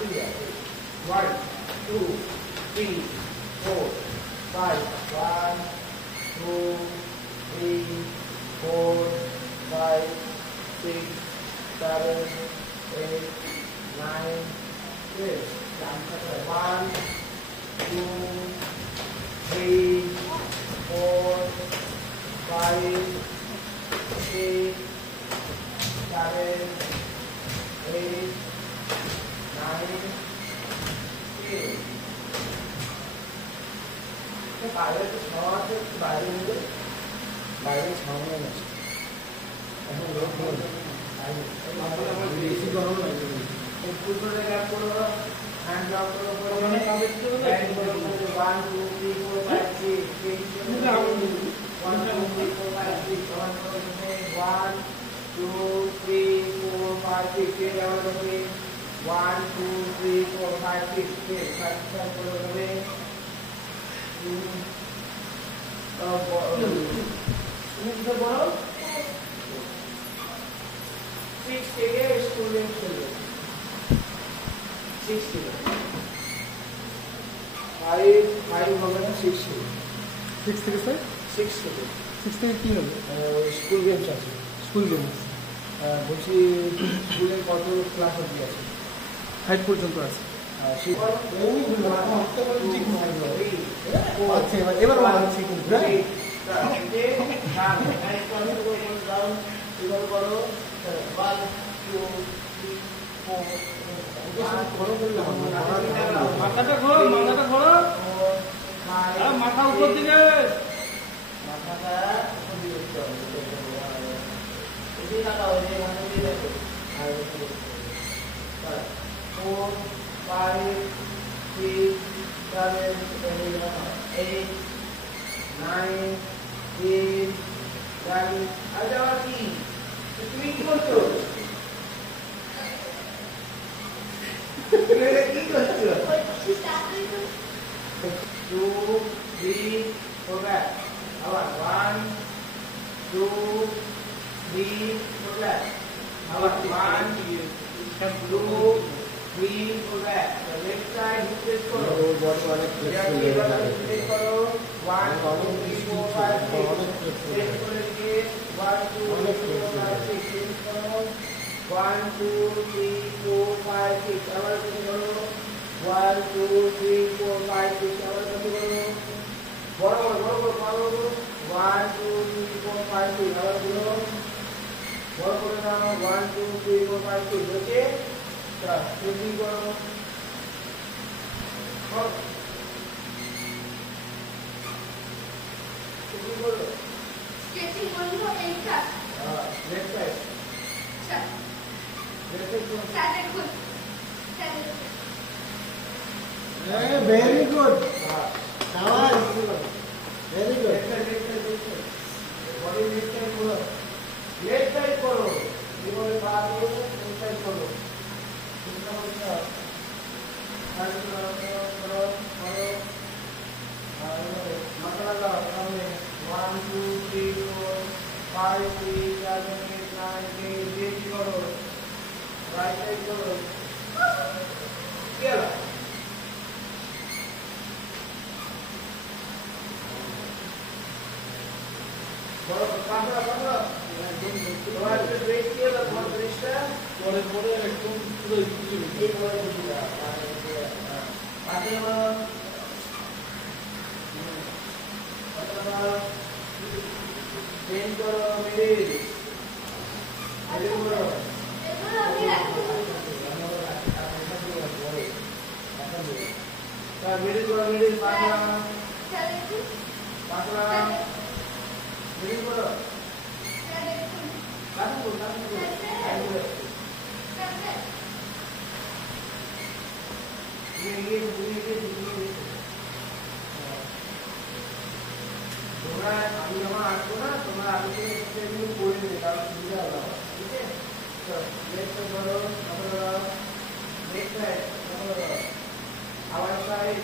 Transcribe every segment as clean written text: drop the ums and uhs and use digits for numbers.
1 2 3 4 5 1 2 3 4 5 6 7 8 9 10 1 2 3 4 5 6 7 8 9 10 বাইরে তো শহর বাইরে হলে বাইরে সামনে আছে এখন লোক বেশি গরম লাগে একটু করে গ্যাপ করো হ্যান্ড ড্রপ করো মানে কমপ্লিট করো হ্যান্ড করো 1 2 3 4 5 6 7 8 1 2 3 4 5 6 1 2 3 4 5 6 के लेवल पे 1 2 3 4 5 6 के फाइव करो हमें तो बोलो 6 থেকে স্কুলে চলে 6 থেকে 5 হবে না 6 থেকে 6 থেকে স্যার 6 থেকে 6 থেকে কি হবে স্কুল গেমস আছে স্কুল গেমস বলছি স্কুলে কত ক্লাস অবধি আছে 5 পর্যন্ত আছে এবার মানছি কিন্তু মাথাটা ঘোরো মাথা উপর দিকে মাথাটা উপর দিকে 4 5 6 7 8 9 10 11 আজ আবার কি তুমি কি করছো কি করছো 2 3 4 back আবার 1 2 3 4 back আবার 1 2 3 4 back the left side hip করো বডি অনেক ফ্লেক্সিবল করো 1 2 3 4 5 6 সেট করে দিয়ে 1 2 3 4 5 6 সেট করো 1 2 3 4 5 6 আবার করো 1 2 3 4 5 6 আবার করো বড় পারো 1 2 3 4 5 6 আবার করো বড় করে নাও 1 2 3 4 5 6 ওকে স্ট্রেচিং করো स्केचिंग बोलना एक का लेफ्ट साइड अच्छा left side standard good very good शाबाश very good left side body left side करो लेफ्ट साइड करो जीवन बात हो लेफ्ट साइड करो कितना होता है करो मतलब सामने 1 2 3 4 5 6 7 8 9 10 10 करो राइट साइड करो क्या বড় পাঁচটা তোমার একটা ব্রেক দিয়ে দাও তোমার ব্রেকটা পরে একদম পুরো এই পরে দিলা পাঁচটা চেঞ্জ করো মিডিল করো এগুলো আমি রাখবো মিডিল করো মিডিল পাঁচটা মিডিল করো তোমরা আমি যখন আসবো না তোমরা আগে থেকে এগুলো করে নেবে কারণ সুবিধা হবে ঠিক আছে লেফট করো left side hour side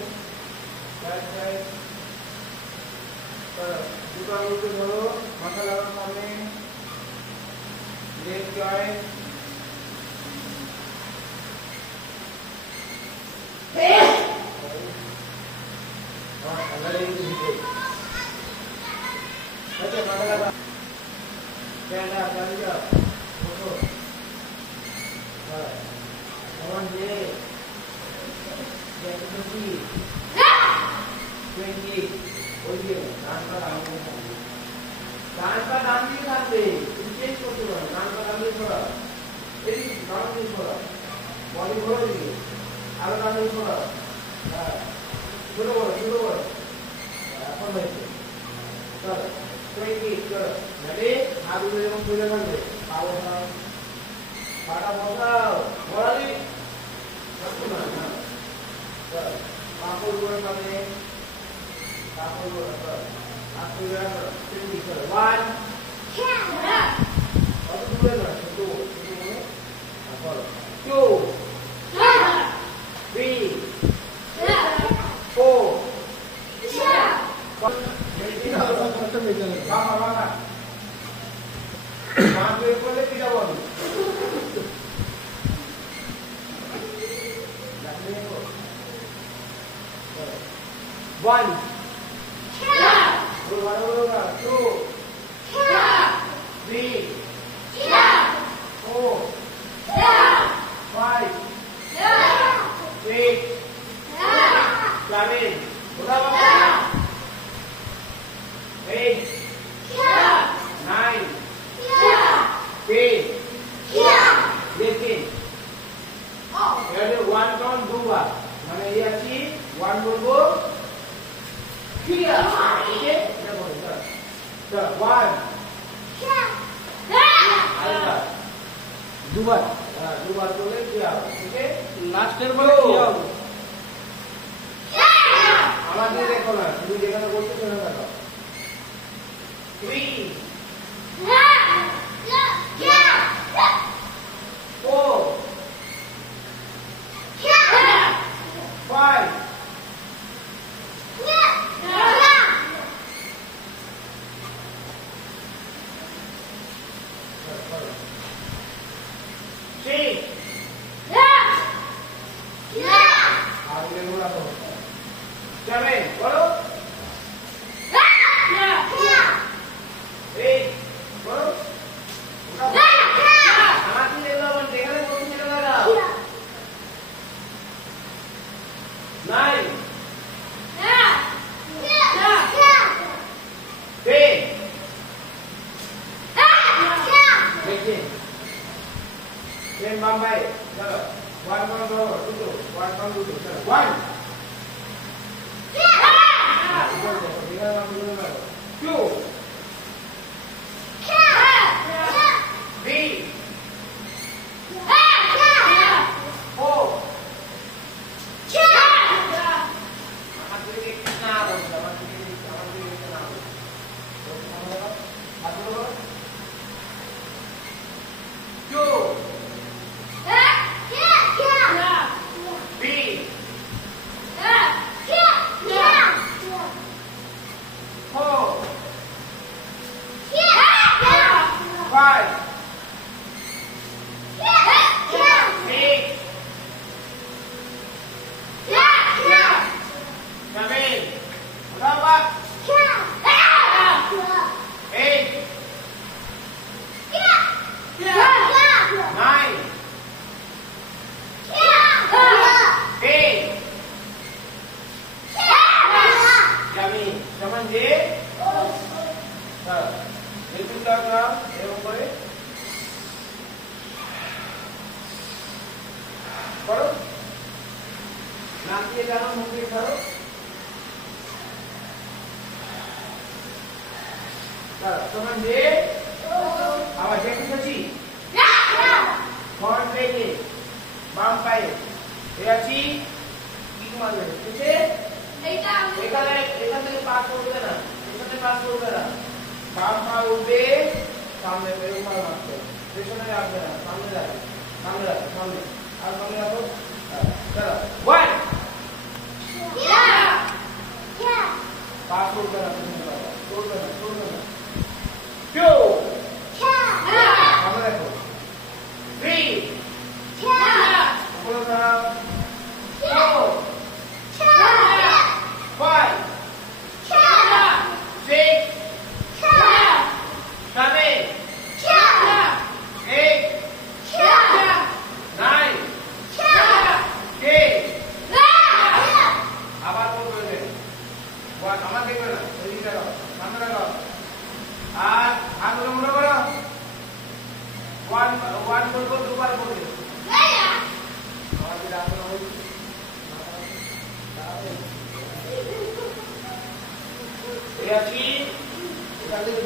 right side দুটো আঙুলকে ধরো মাথা লাগানো সামনে লেফট জয়েন্ট 20 ওইদিকে ডান পা ডান দিকে থাকবে ডান পা ডান দিকে থাকবে তুমি চেঞ্জ করতে পারো ডান পা ডান দিকে সরা এই ডান দিকে সরা বডি ঘোরা দিকে আরো ডান দিকে সরা হ্যাঁ ছোট বড় এখন হয়েছে চলো 20 চলো মানে হাতগুলো যেমন খুলে থাকবে পা বসাও পাটা বসাও বড়ালি না চলো কাপড় করে সামনে কাপড় করে হাত তুলে রাখো 20 চলো 1 কত দূরে না ছোট তারপর 2 3 4 একটা বেজে গেল। বাবা মা বের করলে কিটা বল One, two, 3, 4, 5, 6, 7, 8, 9, 10, 11. এবারে 1 কাউন্ট দুবার মানে এই আছি 1 বলবো ক্লিয়ার ওকে এটা বলো চল 1 আরেকবার দুবার দুবার করলে ক্লিয়ার ওকে লাস্টের বলে কি হবে? আমাদের দেখো না তুমি যেখানে বলছো সেখানে দেখো 3 4 5 6 আগে বলা তো 7 বলো 8 বলো আমার কি দেখলাম যেখানে বলছি সেটা দাও 9 10 देखिए बम्बई चलो 1 1 2 2 1 1 2 चलो 1 2 3 4 Teman D, awas dia kita si. Mohon lagi, bampai. Dia si, itu mana? Kita? Eka tadi passport kan? Eka tadi passport kan? Bampai ube, sampai ke rumah masuk. Besok ni apa? Sampai dah. Apa ni apa? Cara. One. Passport kan? Turun. Two. Apa lagi? Three. Four. 5. 6. 7. 8. 9.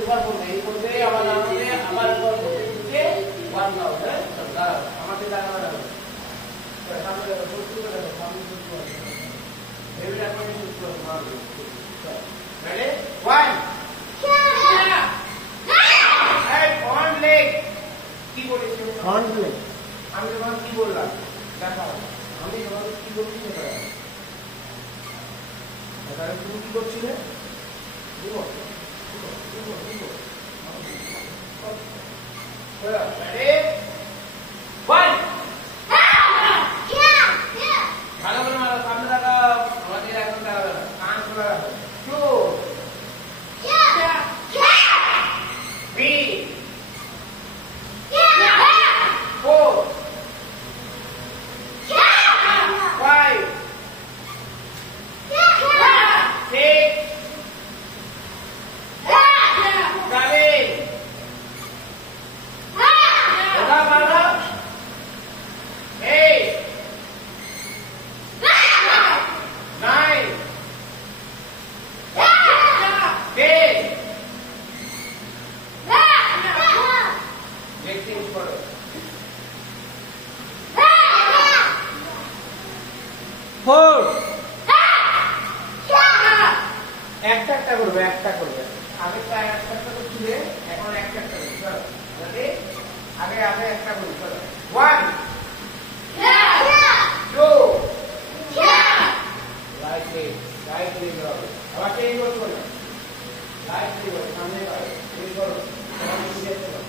দুবার করবে এই করবে আবার আমাদের আবার একবার করবে বুঝে ওয়ান দাও হ্যাঁ দাঁড়াও আমাদের দাঁড়াও সামনে শুরু করে দাও সামনে শুরু করে এবারে আপনি শুরু করুন মারবে রেডি 1 এই ফ্রন্ট লেগ কি বলেছি ফ্রন্ট লেগ আমি তোমাকে কি বললাম দেখাও আমি তোমাকে কি বলছি সেটা তাহলে তুমি কি করছিলে দিব ready 1 ভালো করে মারো সামনে রাখো আমাদের এখন দাঁড়াবে না কান খোলা রাখো 2 3 4 5 6 একটা একটা করবে আগে প্রায় একটা একটা করছিলে এখন একটা একটা করবে চলো আগে একটা করবে চলো 1 2 রাইট লেগ আবার চেঞ্জ করো রাইট লেগ সামনে করো চেঞ্জ করো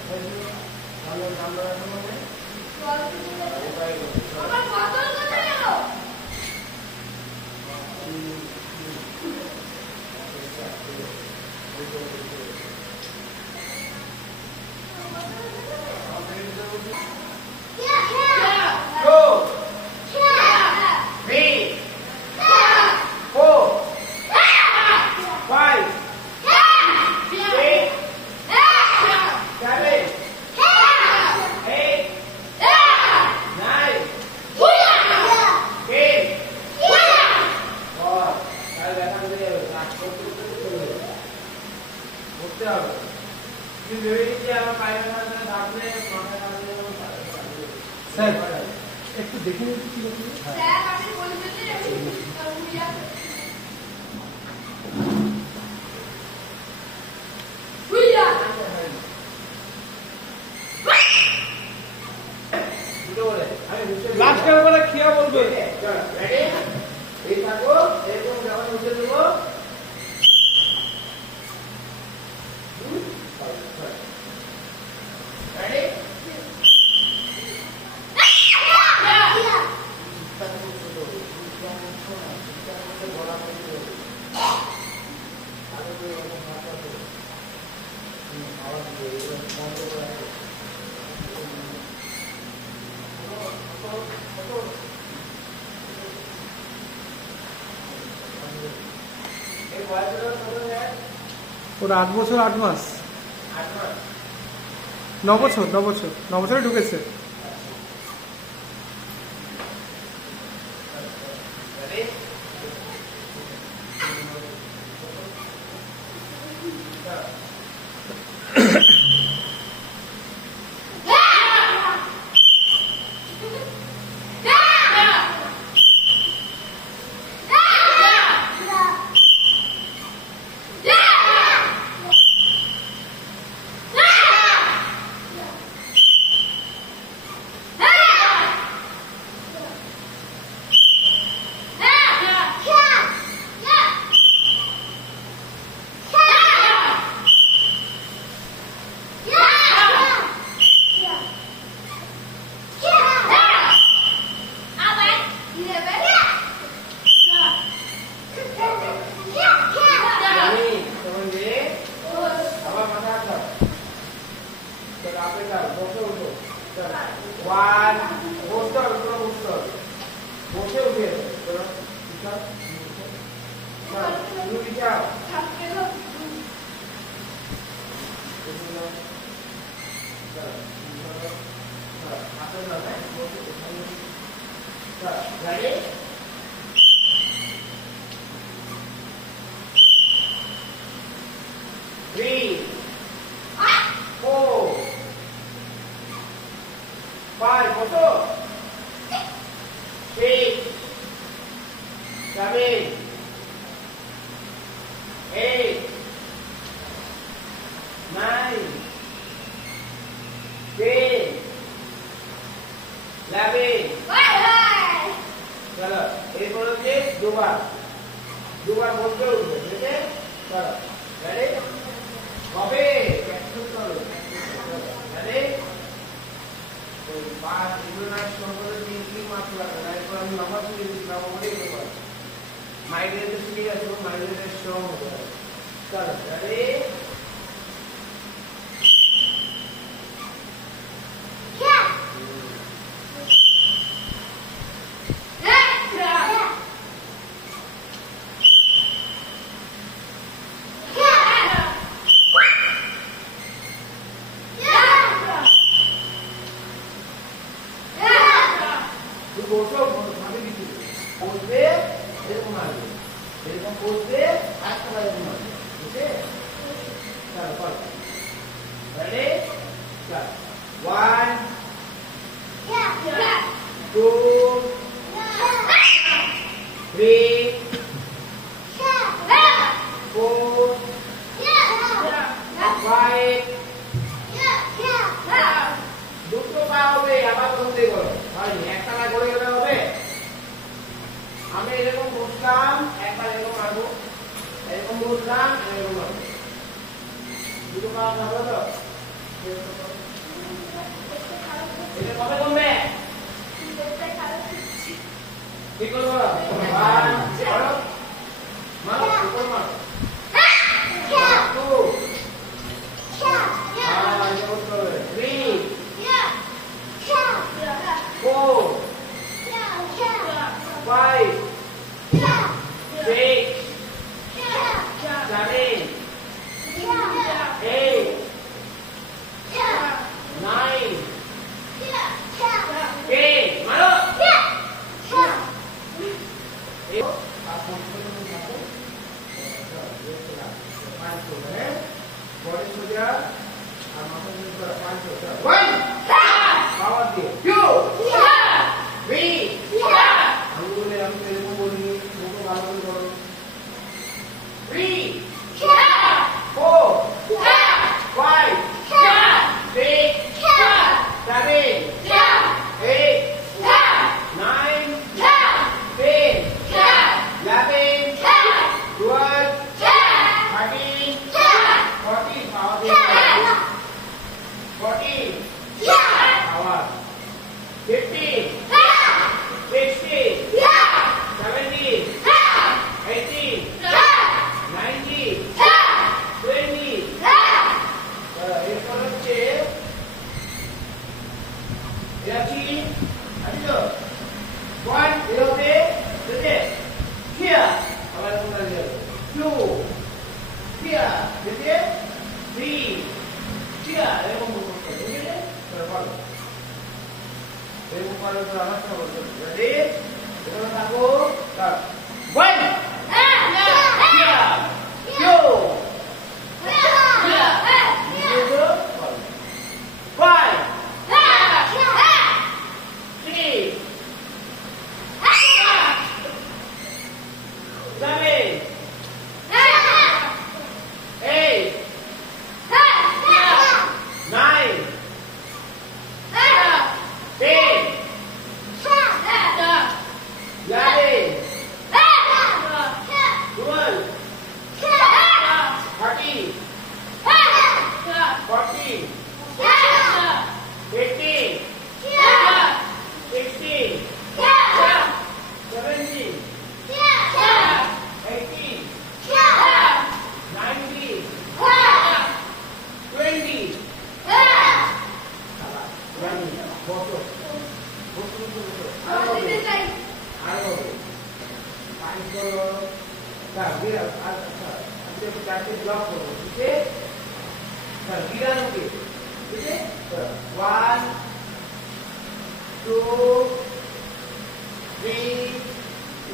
সামনে রাখো মানে আমার বোতল কোথায় গেল স্যার একটু দেখে নিতে কি হচ্ছে স্যার আমি বলতে চাই বুইয়া লাস্টের পরে খিয়া বলবে রেডি এই থাকো এরকম যখন উঠে দেবো রেডি ওর 8 বছর 8 মাস 9 বছর 9 বছরে ঢুকেছে ready? Three, 4, 5, 6, 7, 8, 9, 10, 11. चलो एरপর হচ্ছে দুবার বলতে হবে ঠিক আছে চলো রেডি হবে প্র্যাকটিস করো রেডি তো বাস ইউনাইট সম্পর্কে 3 মাত্র লাগবে এরপর আমি নাম্বার দিয়ে দিলাম বলেই দেব মাইগ্রেট ঠিক আছে মাইগ্রেটের স্ট্রং হবে চলো রেডি আমি এরকম বসলাম একবার এরকম মারবো এরকম বসলাম এরকম মারবো দুটো পা ভালো তো এটা কবে কমবে ঠিক করবো মারো মারো উপর মারো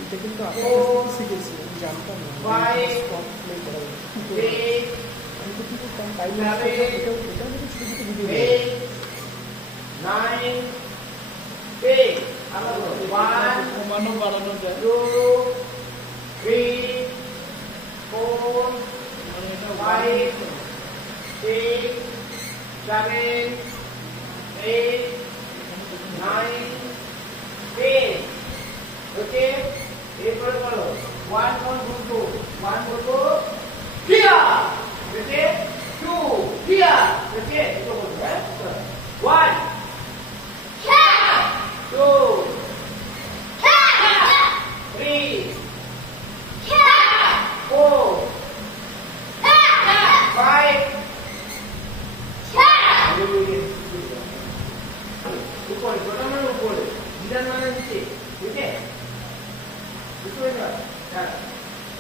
এটা কিন্তু ও, আপনার শিখেছি আমি জানতাম না five, স্পট প্লে করা যায়। কি করে? 6, আমি তো কি করতাম টাইম seven, এটাও কিন্তু ছোটো ছোটো ভিডিও 8, 9, 10 আবার 1, কমানো বাড়ানো যায় 2, 3, 4, মানে এটা 5, 6, 7, 8, 9, 10 ওকে এরপরে বলো 1 2 1 বলবো হিয়া ওকে 2 হিয়া ওকে এটা বলবো হ্যাঁ 1 2 3 4 5 উপরে ছোট মানে উপরে বিধান মানে নিচে ঠিক আছে বুঝতে পারছো হ্যাঁ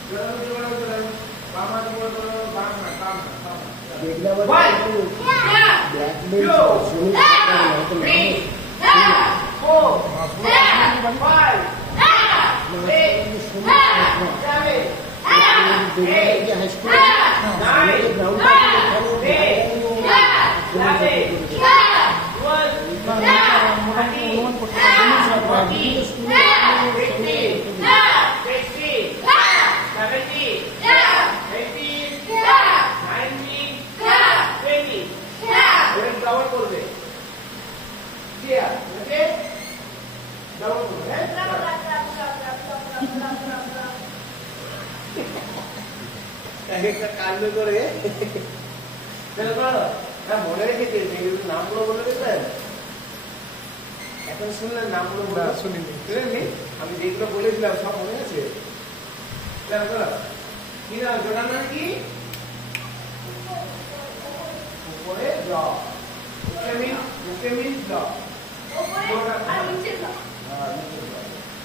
জোড়া জোড়া জোড়া বাম হাত উপরে করো বাম না বাম না বাম না দেখলে আবার One, ব্ল্যাকমেল two, শুনে 3 4 5 হাই স্কুল মোটামুটি অনুমান করতে পারি ডাবল করবে ক্লিয়ার ওকে ডাবল করবে হ্যাঁ একটা কাণ্ড করে মনে রেখেছে নামগুলো বলে দিতেন এখন শুনলেন নামগুলো না, শুনিনি। শুনেননি আমি যেগুলো বলেছিলাম সব মনে আছে কি নাম জোড়ার নাম কি উপরে জ মুখে মিন জ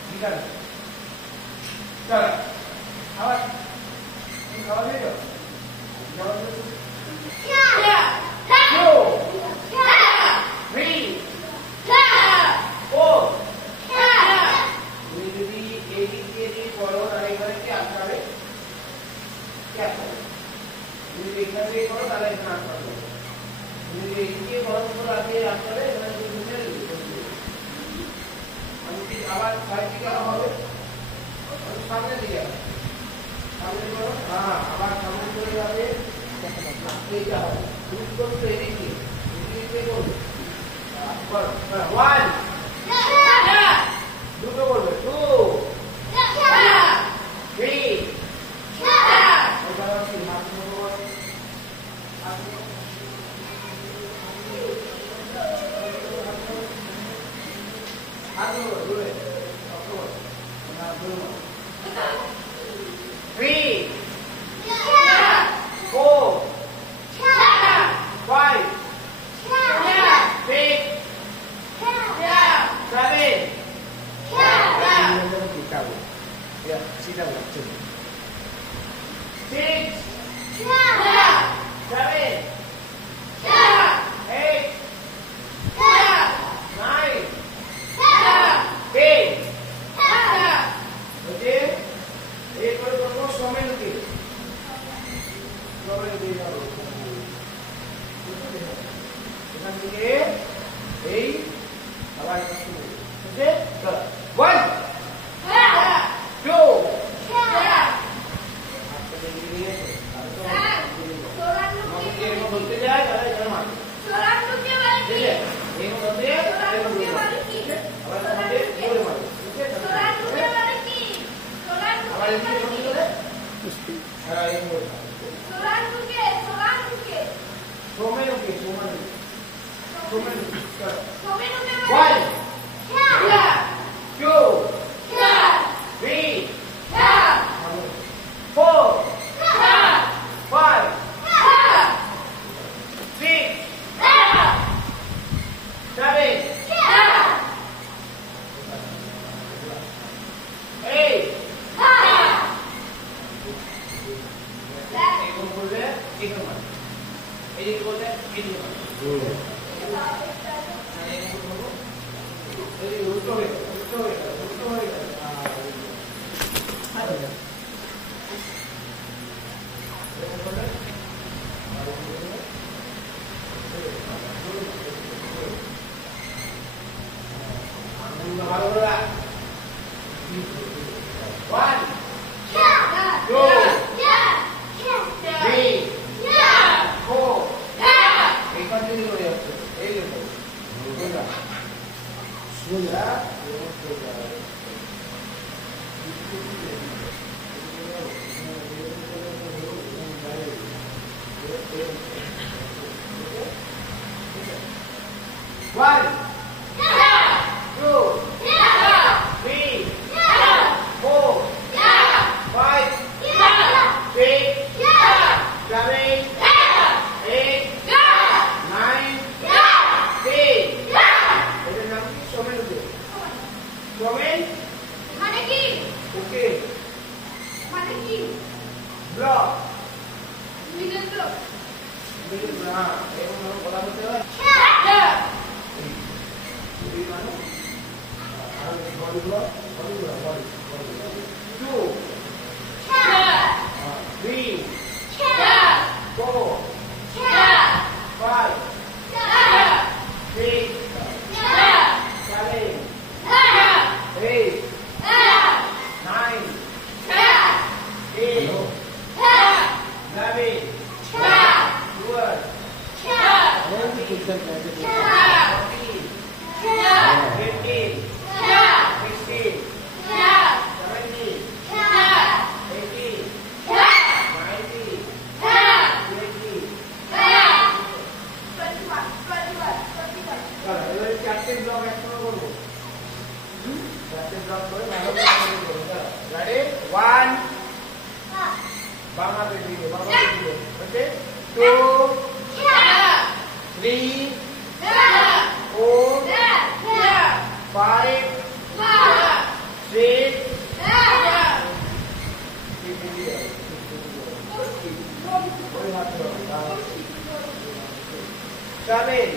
ঠিক আছে চলো আবার খাওয়া দিয়ে যাও খাওয়া দিয়ে তুমি যদি এই দিক দিয়ে যদি করো তাহলে এখানে কি আসতে হবে কি আসতে হবে তুমি যদি এখান থেকে করো তাহলে এখানে আসতে হবে তুমি যদি এই দিকে করো তাহলে আসতে হবে এখানে তুমি আমি যদি আবার সাইড দিকে হবে সামনে দিকে সামনে করো হ্যাঁ আবার সামনে চলে যাবে এইটা হবে তুমি কি করছো এদিকে এদিকে করবে ওয়ান দুটো করবে 2 3 3 4 5 6 7 सीधा बच्चे 6 7 8 9 10 ओके एक बार करबो समय लुके দিয়ে যাবো এখান থেকে এই আবার ওকে চলো 1 2 বলতে যায় তাহলে এখানে মারবে ঠিক আছে এই মধ্যে আবার মধ্যে বলে মারবে আবার এদিকে বন্ধ করে হ্যাঁ এই বলে সোমেনুকে চলো 1 2 3 4 5 6 7 8 এরকম করবে এরকম এই বলতে এরকম উল্টো হয়ে 1, 2, 3, 4. এই কন্টিনিউ করে যাচ্ছে এই দেখো সোজা সোজা সোজা 1, 2, 3, 4, 5, 6, 7, 8, 9, 10. এটার নাম কি? সোমেন ওকে। সোমেন ওকে। ব্লক। Middle block. হ্যাঁ, এরকম ভাবে বলা হতে হয়। এই মানে আর body block, body block, body. 2, 3, 4, 5, 6, 7, 8, 9, 10, 11, 12, 15, 16, 17, 18, 19, 20. এবারে চারটে ব্লক একসঙ্গে করবো। চারটে ব্লক করে ভালো করে করবো। রেডি? 1, বাম হাতে দিকে, বাম হাতে দিকে। ওকে? 2, 3, 4, 5, 6, 7,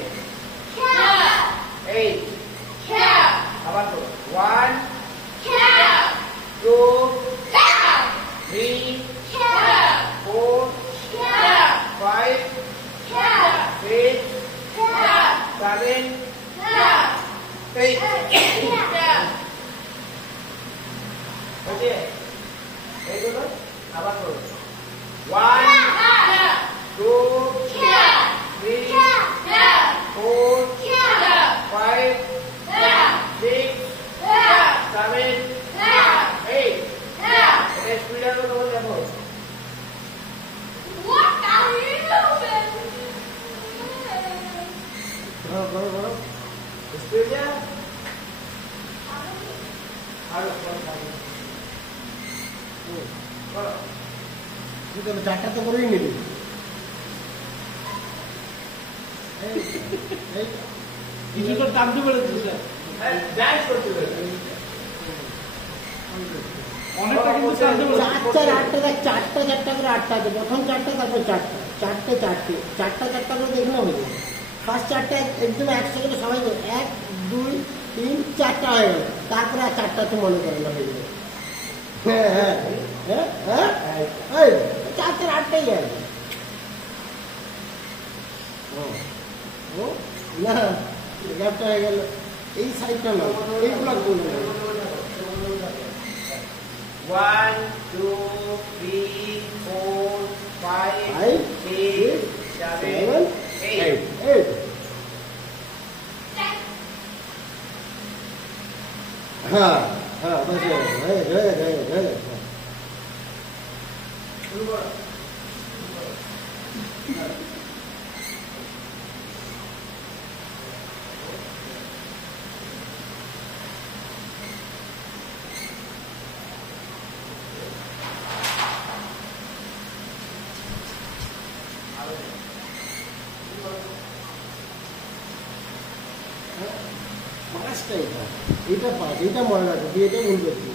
8. আবার করো। 1, 2, 3, 4, 5, 6, 7, 8. ওকে? এইগুলো আবার করো। 1, 2, 3, 4, 5, 6, 7, 8. এটা স্পিড আরো তোমার দেখো। করো স্পিড যা আরো করো। তুই তো চারটা তো করেই নিবি। কিছুটা টানতে পেরেছি স্যার, ডান্স করতে হবে। অনেকটা কিন্তু টানতে পেরেছি। চারটা করে আটটা আছে। প্রথম চারটা, তারপর চারটা, চারটা করে দেখলে হবে। ফার্স্ট চারটা একদম একসঙ্গে সবাই 1, 2, 3, 4টা হয়ে গেল। তারপরে আর চারটা তো মনে করে না হয়ে যাবে। হ্যাঁ, 4, 8টাই আছে। না, গ্যাপটা হয়ে গেল। এই সাইডটা না, এই ব্লক করবে। 1, 2, 3, 4, 5, 6, 7, 8. হ্যাঁ, বাস হয়ে শুরু করো। পাঁচটা এটা 5, এটা মনে রাখো, এটা ভুল করছি।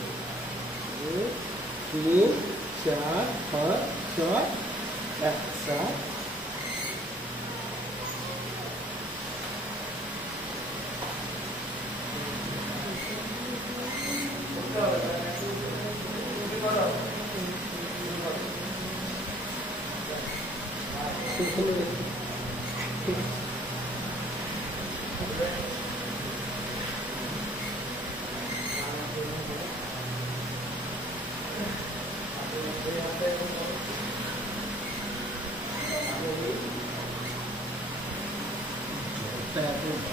3, 4, 5, 6, 1, 7।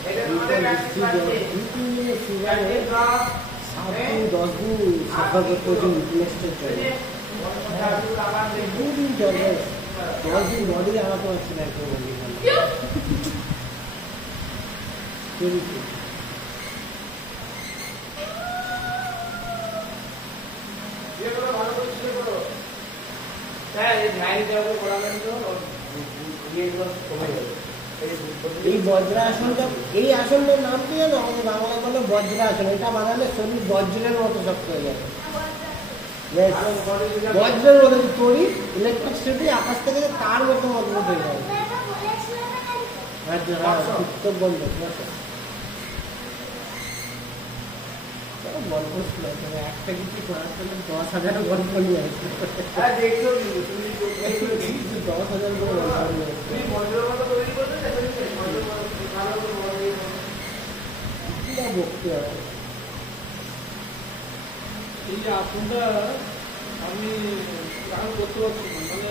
এটা তোমাদের কাছে আছে। 7-10 দিন সাফার করতে হচ্ছে ইনফ্লুয়েন্সের জন্য। দুদিন জলে 10 দিন বডি আলাদা পারছি না একদম বলি যেগুলো ভালো করে ছিল করো। হ্যাঁ এই ধ্যান দেওয়া করাবেন তো ইয়েগুলো কমে যাবে। এই বজ্রাসনটা, এই আসনের নাম কি জানো? আমাদের বাংলা বলে বজ্রাসন। এটা বানালে শরীর বজ্রের মতো শক্ত হয়ে যাবে। বজ্রের মতো তৈরি ইলেকট্রিসিটি আকাশ থেকে তার মতো মজবুত হয়ে যাবে। উত্তর বন্ধ ঠিক আছে। গল্প ছিল একটা কিছু করার জন্য 10,000 গল্প নিয়ে আসবে। হ্যাঁ দেখছো কিন্তু তুমি 10,000 করে গল্প নিয়ে আসবে। তুমি মন্দিরের মতো তৈরি করতে চাইছো মন্দির ভালো করে ভক্তি আছে। এই যে আসনটা আমি কারণ করতে পারছি না, মানে